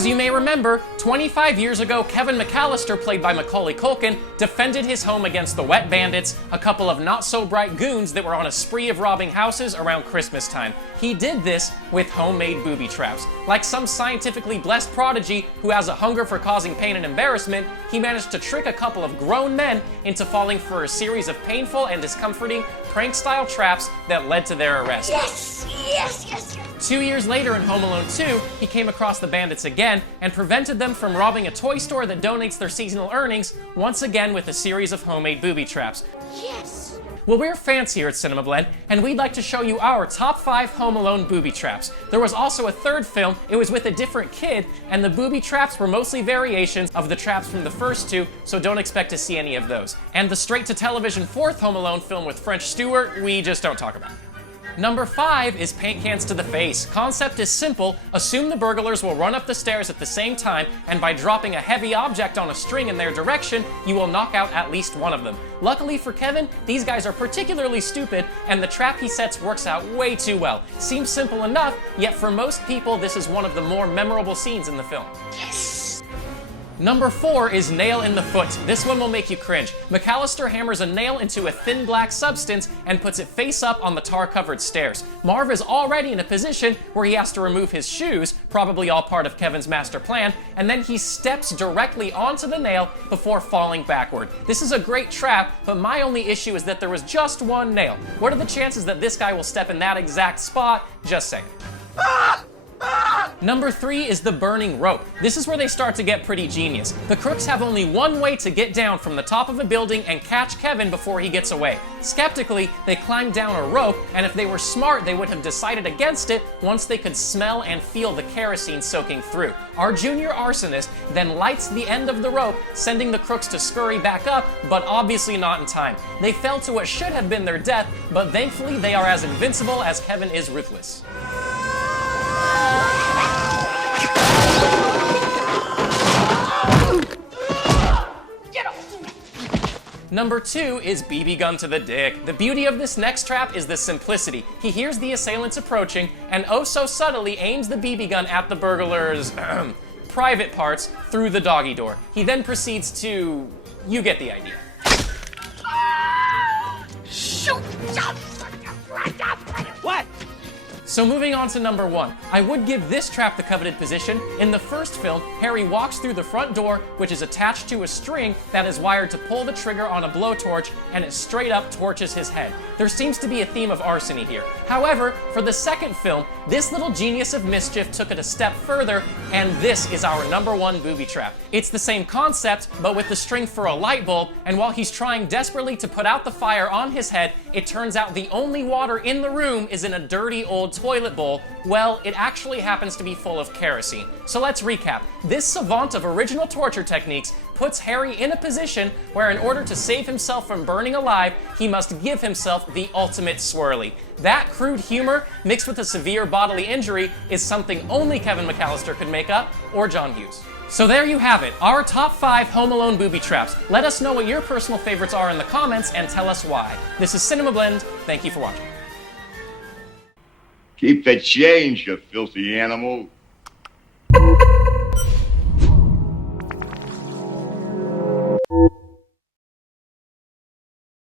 As you may remember, 25 years ago, Kevin McAllister, played by Macaulay Culkin, defended his home against the Wet Bandits, a couple of not-so-bright goons that were on a spree of robbing houses around Christmas time. He did this with homemade booby traps. Like some scientifically blessed prodigy who has a hunger for causing pain and embarrassment, he managed to trick a couple of grown men into falling for a series of painful and discomforting prank-style traps that led to their arrest. Yes! Yes, yes, yes! 2 years later in Home Alone 2, he came across the bandits again and prevented them from robbing a toy store that donates their seasonal earnings, once again with a series of homemade booby traps. Yes! Well, we're fans here at Cinema Blend, and we'd like to show you our top 5 Home Alone booby traps. There was also a third film. It was with a different kid, and the booby traps were mostly variations of the traps from the first 2, so don't expect to see any of those. And the straight-to-television fourth Home Alone film with French Stewart, we just don't talk about. Number 5 is paint cans to the face. Concept is simple. Assume the burglars will run up the stairs at the same time, and by dropping a heavy object on a string in their direction, you will knock out at least one of them. Luckily for Kevin, these guys are particularly stupid, and the trap he sets works out way too well. Seems simple enough, yet for most people, this is one of the more memorable scenes in the film. Yes! Number 4 is nail in the foot. This one will make you cringe. McAllister hammers a nail into a thin black substance and puts it face up on the tar-covered stairs. Marv is already in a position where he has to remove his shoes, probably all part of Kevin's master plan, and then he steps directly onto the nail before falling backward. This is a great trap, but my only issue is that there was just one nail. What are the chances that this guy will step in that exact spot? Just saying. Number 3 is the burning rope. This is where they start to get pretty genius. The crooks have only one way to get down from the top of a building and catch Kevin before he gets away. Skeptically, they climb down a rope, and if they were smart, they would have decided against it once they could smell and feel the kerosene soaking through. Our junior arsonist then lights the end of the rope, sending the crooks to scurry back up, but obviously not in time. They fell to what should have been their death, but thankfully they are as invincible as Kevin is ruthless. Number 2 is BB gun to the dick. The beauty of this next trap is the simplicity. He hears the assailants approaching and oh so subtly aims the BB gun at the burglar's private parts through the doggy door. He then proceeds to... you get the idea. Shoot! What? So moving on to number 1, I would give this trap the coveted position. In the first film, Harry walks through the front door, which is attached to a string that is wired to pull the trigger on a blowtorch, and it straight up torches his head. There seems to be a theme of arsony here. However, for the second film, this little genius of mischief took it a step further, and this is our number 1 booby trap. It's the same concept, but with the string for a light bulb, and while he's trying desperately to put out the fire on his head, it turns out the only water in the room is in a dirty old toilet bowl. Well, it actually happens to be full of kerosene. So let's recap. This savant of original torture techniques puts Harry in a position where in order to save himself from burning alive, he must give himself the ultimate swirly. That crude humor, mixed with a severe bodily injury, is something only Kevin McAllister could make up, or John Hughes. So there you have it, our top 5 Home Alone booby traps. Let us know what your personal favorites are in the comments and tell us why. This is Cinema Blend. Thank you for watching. Keep the change, you filthy animal.